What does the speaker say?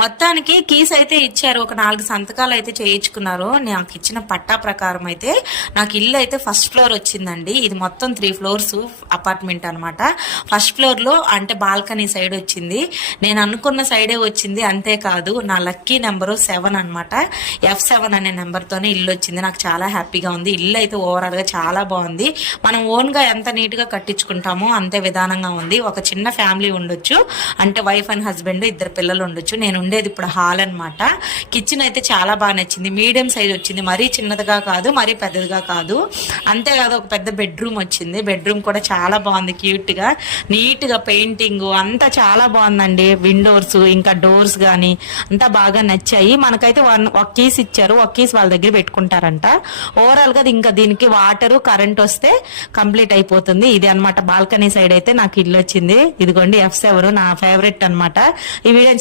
మొత్తానికి కీస్ అయితే ఇచ్చారు, ఒక 4 సంతకాలు అయితే చేయించుకున్నారు. నాకు ఇచ్చిన పట్టా ప్రకారం అయితే నాకు ఇల్లు అయితే ఫస్ట్ ఫ్లోర్ వచ్చిందండి. ఇది మొత్తం 3 ఫ్లోర్స్ అపార్ట్మెంట్ అనమాట. ఫస్ట్ ఫ్లోర్ లో అంటే బాల్కనీ సైడ్ వచ్చింది. నేను అనుకున్న సైడే వచ్చింది. అంతేకాదు నా లక్కీ నెంబరు 7 అనమాట. F7 అనే నెంబర్ తోనే ఇల్లు వచ్చింది. నాకు చాలా హ్యాపీగా ఉంది. ఇల్లు అయితే ఓవరాల్ గా చాలా బాగుంది. మనం ఓన్ గా ఎంత నీట్ గా కట్టించుకుంటామో అంతే విధానంగా ఉంది. ఒక చిన్న ఫ్యామిలీ ఉండొచ్చు, అంటే వైఫ్ అండ్ హస్బెండ్, 2 పిల్లలు ఉండొచ్చు. నేను ఉండేది ఇప్పుడు హాల్ అనమాట. కిచెన్ అయితే చాలా బాగా నచ్చింది. మీడియం సైజ్ వచ్చింది, మరీ చిన్నదిగా కాదు, మరీ పెద్దదిగా కాదు. అంతేకాదు ఒక పెద్ద బెడ్రూమ్ వచ్చింది. బెడ్రూమ్ కూడా చాలా బాగుంది, క్యూట్ గా, నీట్ గా పెయింటింగ్ అంతా చాలా బాగుందండి. విండోస్ ఇంకా డోర్స్ గానీ అంతా బాగా నచ్చాయి. మనకైతే ఒక కీస్ ఇచ్చారు, ఒక కీస్ వాళ్ళ దగ్గర పెట్టుకుంటారంట. ఓవరాల్ గా ఇంకా దీనికి వాటర్ కరెంట్ వస్తే కంప్లీట్ అయిపోతుంది. ఇది అనమాట బాల్కనీ సైడ్ అయితే నాకు ఇల్లు వచ్చింది. ఇదిగోండి F7 నా ఫేవరెట్ అనమాట. ఈ వీడియో